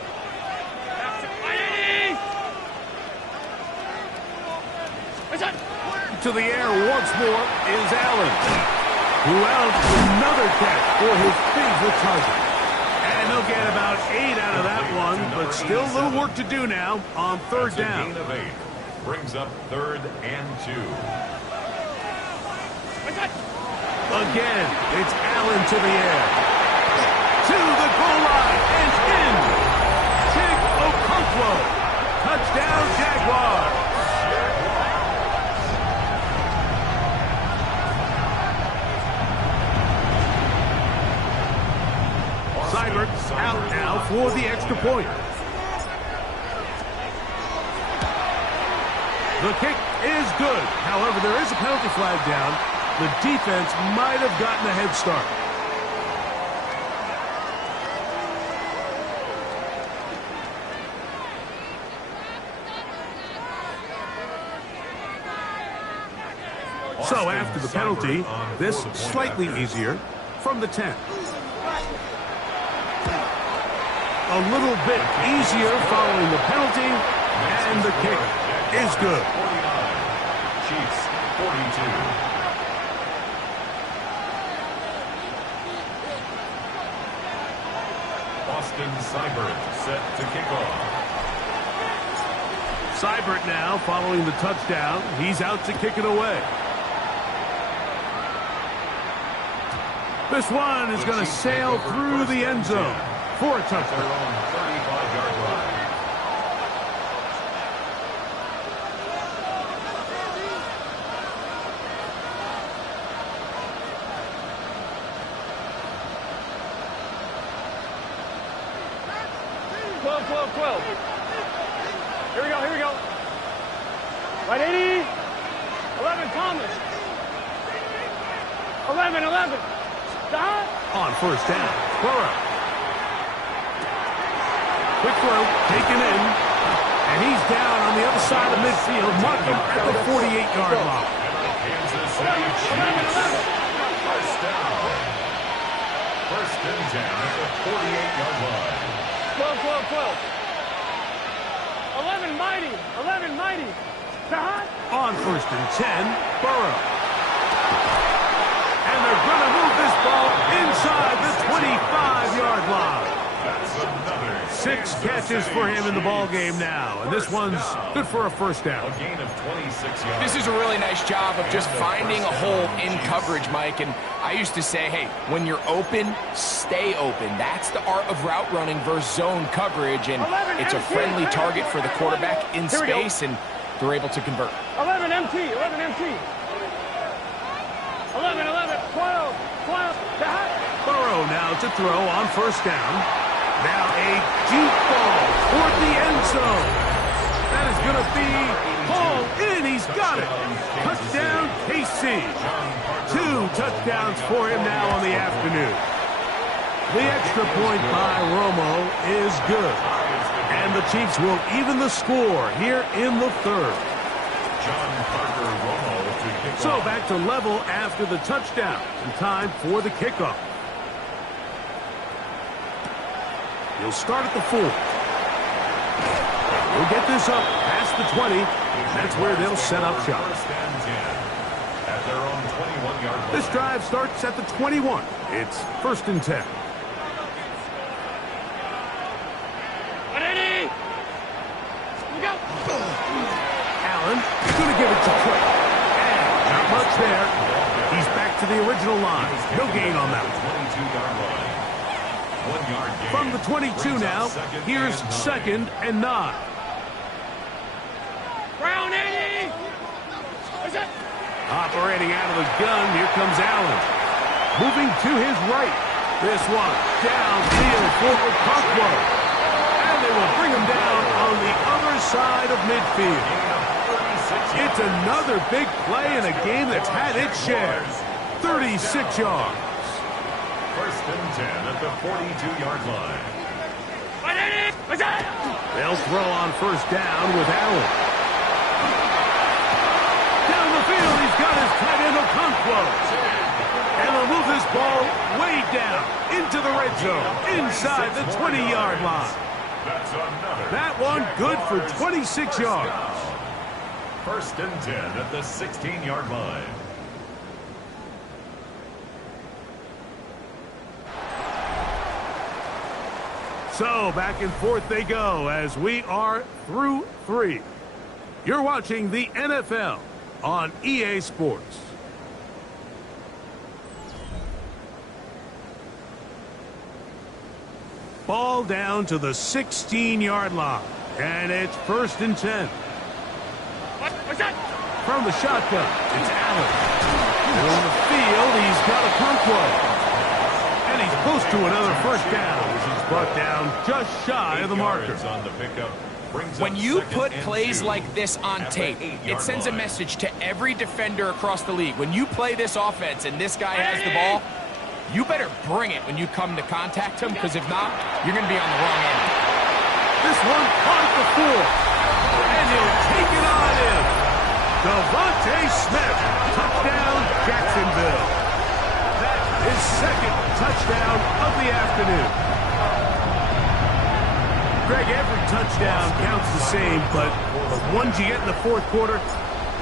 To the air once more is Allen, who out another catch for his favorite target. And they'll get about 8 out of that one, but still a little work to do now on third down. Gain of 8. Brings up third and 2. Again, it's Allen to the air. To the goal line and in. Tig Okonkwo. Touchdown, Jaguars. Seibert out now for the extra point. The kick is good. However, there is a penalty flag down. The defense might have gotten a head start. So after the penalty, this slightly easier from the 10. A little bit easier following the penalty, and the kick is good. 49. Chiefs 42. Austin Seibert set to kick off. Seibert now following the touchdown. He's out to kick it away. This one is going to sail through the end zone for a touchdown. Their own 35-yard line. Here we go. Right 80. 11, Thomas. 11. Stop. On first down, Burrow. Quick throw, taken in. And he's down on the other side of midfield, marking at the 48-yard line. Kansas City Chiefs. First down. First and 10 at the 48-yard line. 12. 11 mighty. 11 mighty. On 1st and 10, Burrow. And they're going to move this ball inside the 25-yard line. 6 catches for him in the ball game now, and this one's good for a first down. A gain of 26 yards. This is a really nice job of just finding a hole in coverage, Mike. And I used to say, hey, when you're open, stay open. That's the art of route running versus zone coverage, and it's a friendly target for the quarterback in space, and they're able to convert. 11 MT. 11 MT. 11, 11, 12, 12. Burrow now to throw on 1st down. Now a deep ball toward the end zone. That is going to be hauled in. He's got it. Touchdown, KC. 2 touchdowns for him now on the afternoon. The extra point by Romo is good. And the Chiefs will even the score here in the 3rd. So back to level after the touchdown. And time for the kickoff. He'll start at the 4. We'll get this up past the 20. That's where they'll set up shop. This drive starts at the 21. It's 1st and 10. Allen going to give it to Cook. And not much there. He's back to the original line. No gain on that one. From the 22 now, here's 2nd and 9. Brown 80. Operating out of the gun, here comes Allen. Moving to his right. This one downfield for Okonkwo. And they will bring him down on the other side of midfield. It's another big play in a game that's had its share. 36 yards. 1st and 10 at the 42-yard line. They'll throw on 1st down with Allen. Down the field, he's got his tight end Okonkwo. And they'll move this ball way down into the red zone, inside the 20-yard line. That one good for 26 yards. 1st and 10 at the 16-yard line. So back and forth they go as we are through 3. You're watching the NFL on EA Sports. Ball down to the 16-yard line. And it's 1st and 10. What's that? From the shotgun, it's Allen. On the field, he's got Okonkwo. And he's close to another 1st down as he's brought down just shy of the marker. When you put plays like this on tape, it sends a message to every defender across the league. When you play this offense and this guy has the ball, you better bring it when you come to contact him, because if not, you're going to be on the wrong end. This one caught at the 4. And he'll take it on in. Devontae Smith. Touchdown, Jacksonville. That is 2nd touchdown of the afternoon. Greg, every touchdown counts the same, but the ones you get in the 4th quarter,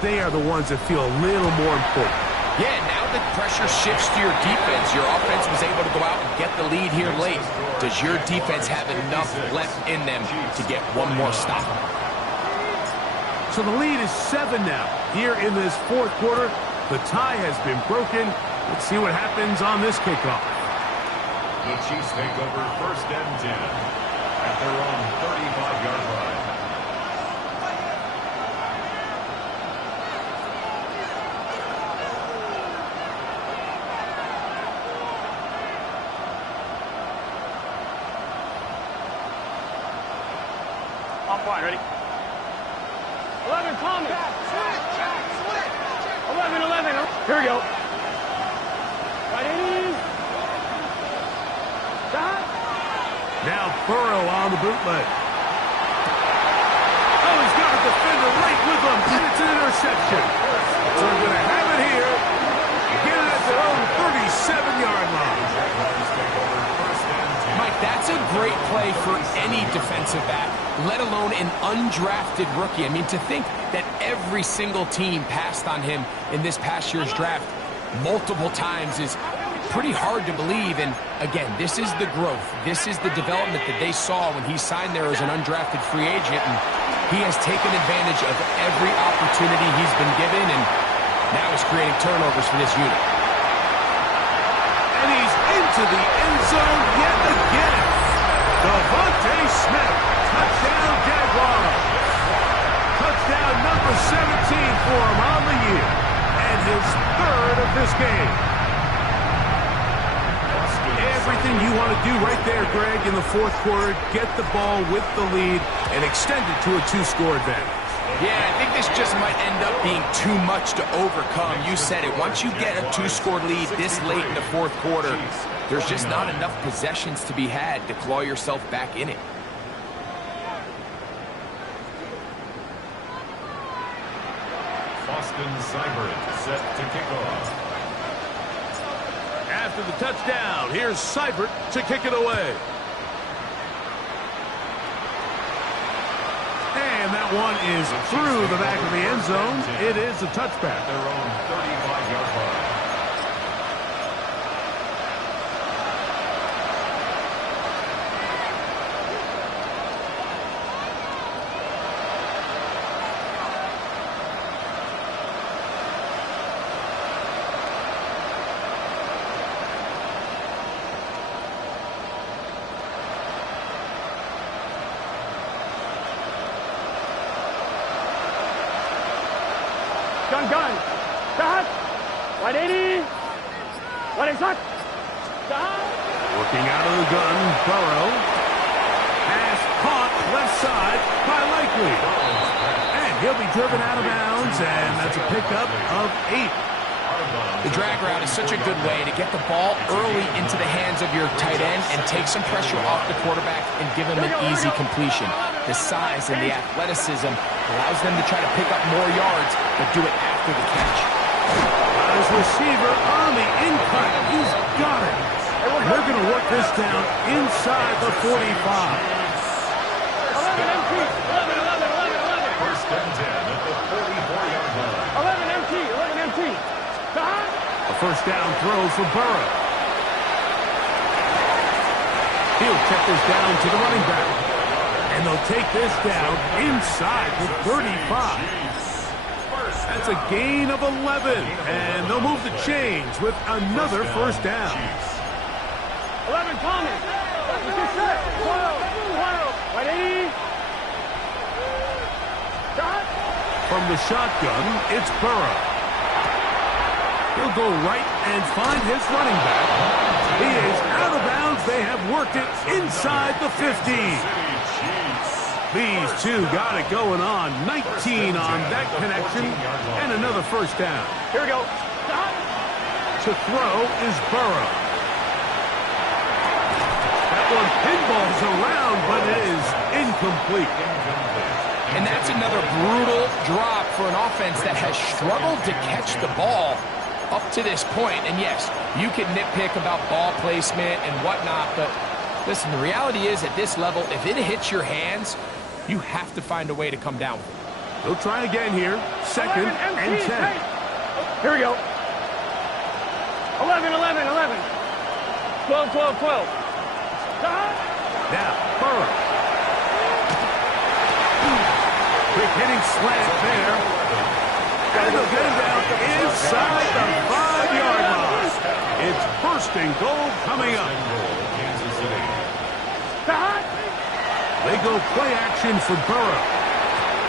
they are the ones that feel a little more important. Yeah, now the pressure shifts to your defense. Your offense was able to go out and get the lead here late. Does your defense have enough left in them to get one more stop? So the lead is 7 now. Here in this 4th quarter, the tie has been broken. Let's see what happens on this kickoff. The Chiefs take over 1st and 10 at their own 35-yard line. On point, ready? 11, Thomas. 11, 11. Here we go. Right in. Now Burrow on the bootleg. Oh, he's got a defender right with him, and it's an interception. So they're going to have it here. Get it at their own 37-yard line. Mike, that's a great play play for any defensive back, let alone an undrafted rookie. I mean, to think that every single team passed on him in this past year's draft multiple times is pretty hard to believe. And again, this is the growth. This is the development that they saw when he signed there as an undrafted free agent. And he has taken advantage of every opportunity he's been given, and now he's creating turnovers for this unit. And he's into the end zone yet again. Devontae Smith, touchdown Jaguars. Touchdown number 17 for him on the year, and his third of this game. Everything you want to do right there, Greg, in the fourth quarter, get the ball with the lead and extend it to a two-score advantage. Yeah, I think this just might end up being too much to overcome. You said it. Once you get a two-score lead this late in the fourth quarter, there's just not enough possessions to be had to claw yourself back in it. Austin Seibert set to kick off. After the touchdown, here's Seibert to kick it away. And that one is through the back of the end zone. It is a touchback. Their own 35-yard line. Gun. Start. 180. 180. Start. Working out of the gun, Burrow. Pass caught left side by Likely. And he'll be driven out of bounds, and that's a pickup of 8. The drag route is such a good way to get the ball early into the hands of your tight end and take some pressure off the quarterback and give him an easy completion. The size and the athleticism allows them to try to pick up more yards, but do it after the catch. His receiver on the in-cut. He's got it. They're going to work this down inside the 45. 11 MT. 11. First and 10 at the 44-yard line. 11 MT. Start. A first down throw for Burrow. He'll check this down to the running back. And they'll take this down inside the 35. That's a gain of 11. And they'll move the chains with another first down. 11 Thomas. 12. 180. Start. From the shotgun, it's Burrow. He'll go right and find his running back. He is out of bounds. They have worked it inside the 15. These two got it going on. 19 on that connection, and another first down. Here we go. Stop. To throw is Burrow. That one pinballs around, but it is incomplete. And that's another brutal drop for an offense that has struggled to catch the ball up to this point. And yes, you can nitpick about ball placement and whatnot, but listen, the reality is at this level, if it hits your hands, you have to find a way to come down. They'll try again here. Second and 10. Here we go. 11. 12. Stop. Now, Burrow. Quick hitting slant there. And they'll get him down inside the 5-yard line. It's first and goal coming up. Kansas City. Stop. They go play action for Burrow.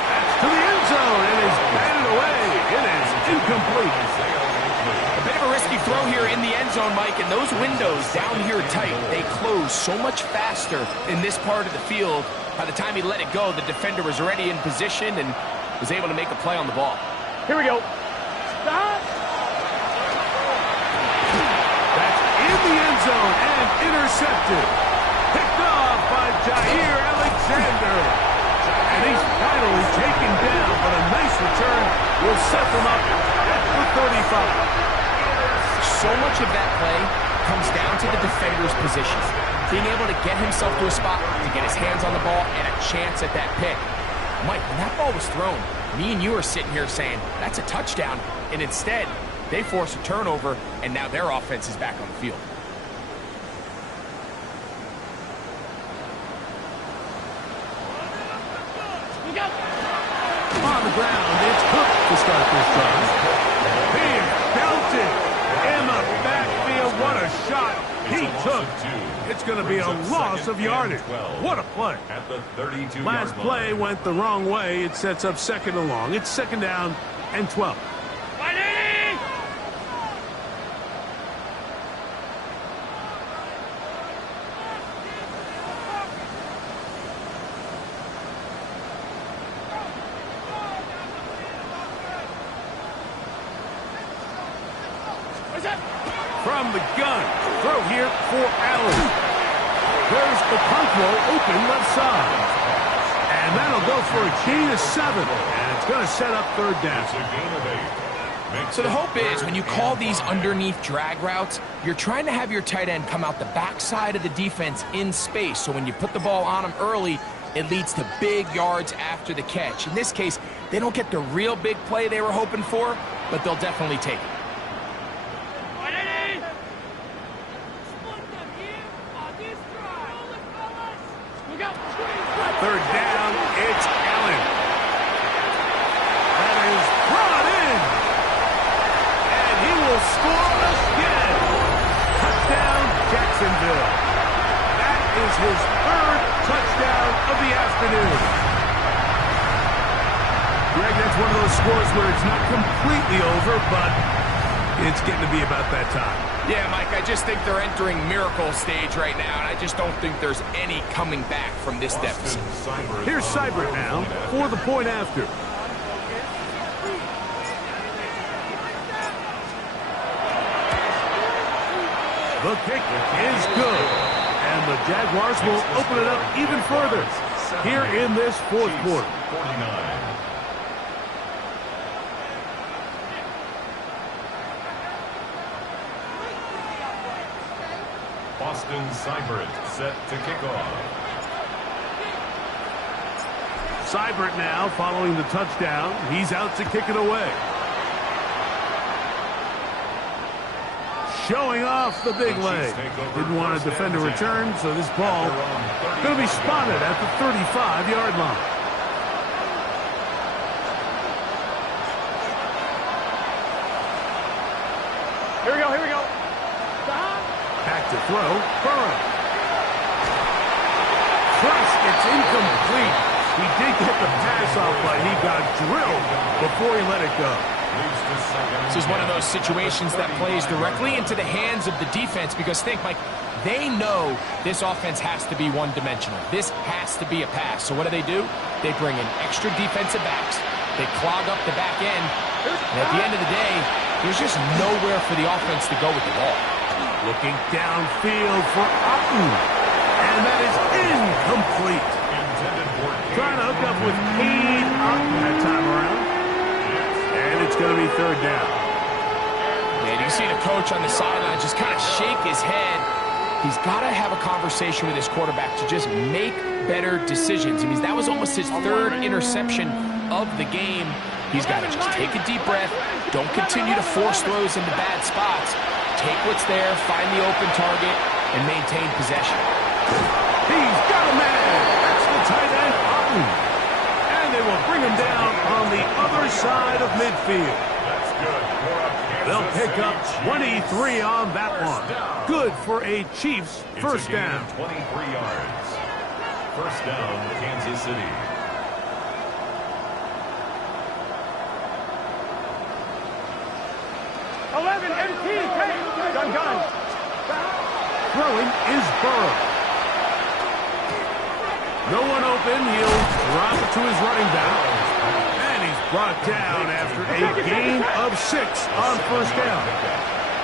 That's to the end zone. It is batted away. It is incomplete. A bit of a risky throw here in the end zone, Mike, and those windows down here tight, they close so much faster in this part of the field. By the time he let it go, the defender was already in position and was able to make a play on the ball. Here we go. Stop. That's in the end zone and intercepted. Picked off by Jair Alexander. And he's finally taken down, but a nice return will set them up at the 35. So much of that play comes down to the defender's position. Being able to get himself to a spot, to get his hands on the ball, and a chance at that pick. Mike, when that ball was thrown, me and you are sitting here saying, that's a touchdown. And instead, they force a turnover, and now their offense is back on the field. On the ground, it's Cook to start this drive. He's belted in the backfield. What a shot he took. It's going to be a loss of yardage. What a play. At the 32-yard Last play went the wrong way. It sets up second and long. It's second down and 12. From the gun, throw here for Allen. There's the punt roll open left side. And that'll go for a gain of 7. And it's going to set up third down. So the hope is when you call these underneath drag routes, you're trying to have your tight end come out the backside of the defense in space. So when you put the ball on him early, it leads to big yards after the catch. In this case, they don't get the real big play they were hoping for, but they'll definitely take it. Third down, it's Allen. That is brought in. And he will score again. Touchdown, Jacksonville. That is his third touchdown of the afternoon. Greg, that's one of those scores where it's not completely over, but it's getting to be about that time. Yeah, Mike, I just think they're entering miracle stage right now, and I just don't think there's any coming back from this deficit. Here's Seibert now for the point after. The kick is good, and the Jaguars will open it up even further here in this fourth quarter. 49. Austin Seibert set to kick off. Seibert now following the touchdown. He's out to kick it away. Showing off the big leg. Didn't want to defend a return, so this ball going to be spotted at the 35-yard line. Here we go, here we go. Back to throw, Burrow. First, it's incomplete. He did get the pass off, but he got drilled before he let it go. This is one of those situations that plays directly into the hands of the defense because think, Mike, they know this offense has to be one-dimensional. This has to be a pass. So what do? They bring in extra defensive backs. They clog up the back end. And at the end of the day, there's just nowhere for the offense to go with the ball. Looking downfield for Upton. And that is incomplete. Trying to hook up with Cade Upton that time around. And it's going to be third down. And you see the coach on the sideline just kind of shake his head. He's got to have a conversation with his quarterback to just make better decisions. I mean, that was almost his third interception of the game. He's got to just take a deep breath. Don't continue to force throws into bad spots. Take what's there, find the open target, and maintain possession. He's got a man. That's the tight end, Upton. And they will bring him down on the other side of midfield. That's good. They'll pick up 23 on that one. Good for a Chiefs first down. 23 yards. First down, Kansas City. Gun. Throwing is Burrow. No one open. He'll drop it to his running back. And he's brought down after a gain of 6 on first down.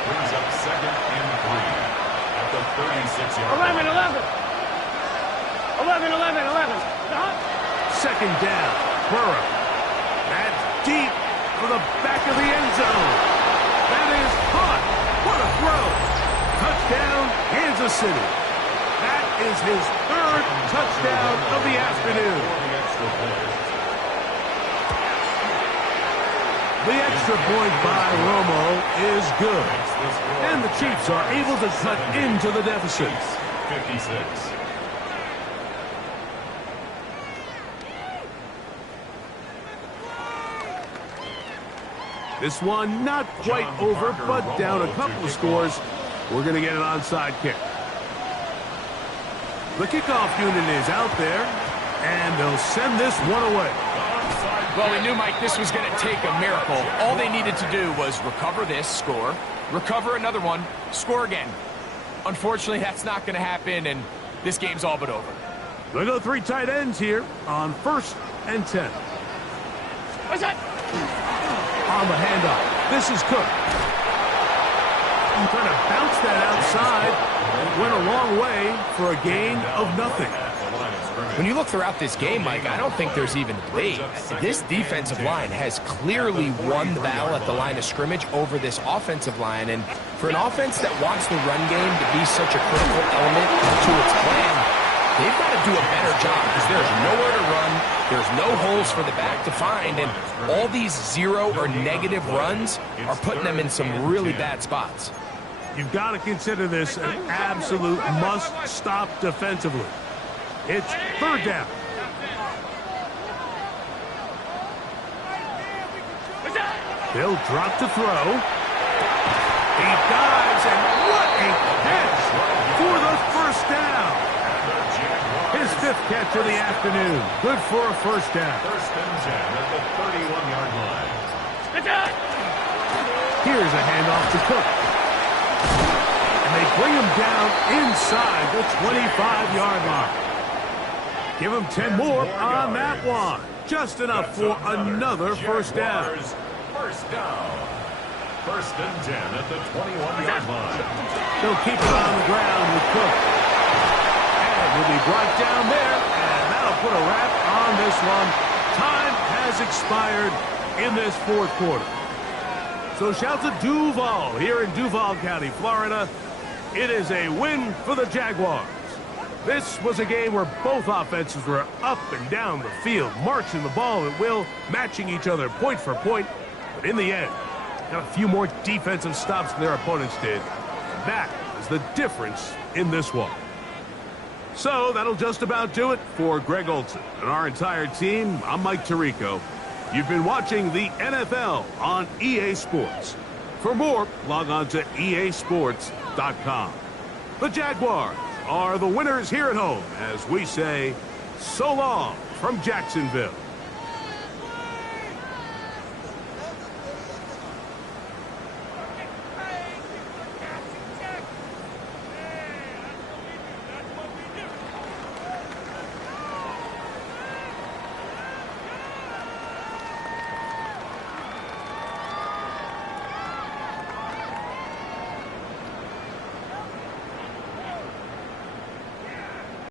Brings up second and 3 at the 36-yard line. 11. Second down. Burrow. That's deep for the back of the end zone. That is caught. What a throw. Touchdown. city. That is his third touchdown of the afternoon. The extra point by Romo is good. And the Chiefs are able to cut into the deficit. 56. This one not quite over, but down a couple of scores. We're going to get an onside kick. The kickoff unit is out there, and they'll send this one away. Well, we knew, Mike, this was going to take a miracle. All they needed to do was recover this, score, recover another one, score again. Unfortunately, that's not going to happen, and this game's all but over. They go 3 tight ends here on 1st and 10. What's that? On the handoff, this is Cook. Trying to bounce that outside. Went a long way for a gain of nothing. When you look throughout this game, Mike, I don't think there's even debate. This defensive line has clearly won the battle at the line of scrimmage over this offensive line. And for an offense that wants the run game to be such a critical element to its plan, they've got to do a better job because there's nowhere to run. There's no holes for the back to find. And all these 0 or negative runs are putting them in some really bad spots. You've got to consider this an absolute must-stop defensively. It's 3rd down. They'll drop to throw. He dives, and what a catch for the 1st down. His 5th catch of the afternoon. Good for a 1st down. 1st and 10 at the 31-yard line. Here's a handoff to Cook. And they bring him down inside the 25-yard line. Give him 10 more on that one. Just enough for another 1st down. 1st down. 1st and 10 at the 21-yard line. They'll keep it on the ground with Cook. And he'll be brought down there, and that'll put a wrap on this one. Time has expired in this 4th quarter. So shout to Duval here in Duval County, Florida. It is a win for the Jaguars. This was a game where both offenses were up and down the field, marching the ball at will, matching each other point for point. But in the end, got a few more defensive stops than their opponents did. And that is the difference in this one. So that'll just about do it for Greg Olson and our entire team. I'm Mike Tirico. You've been watching the NFL on EA Sports. For more, log on to easports.com. The Jaguars are the winners here at home as we say so long from Jacksonville.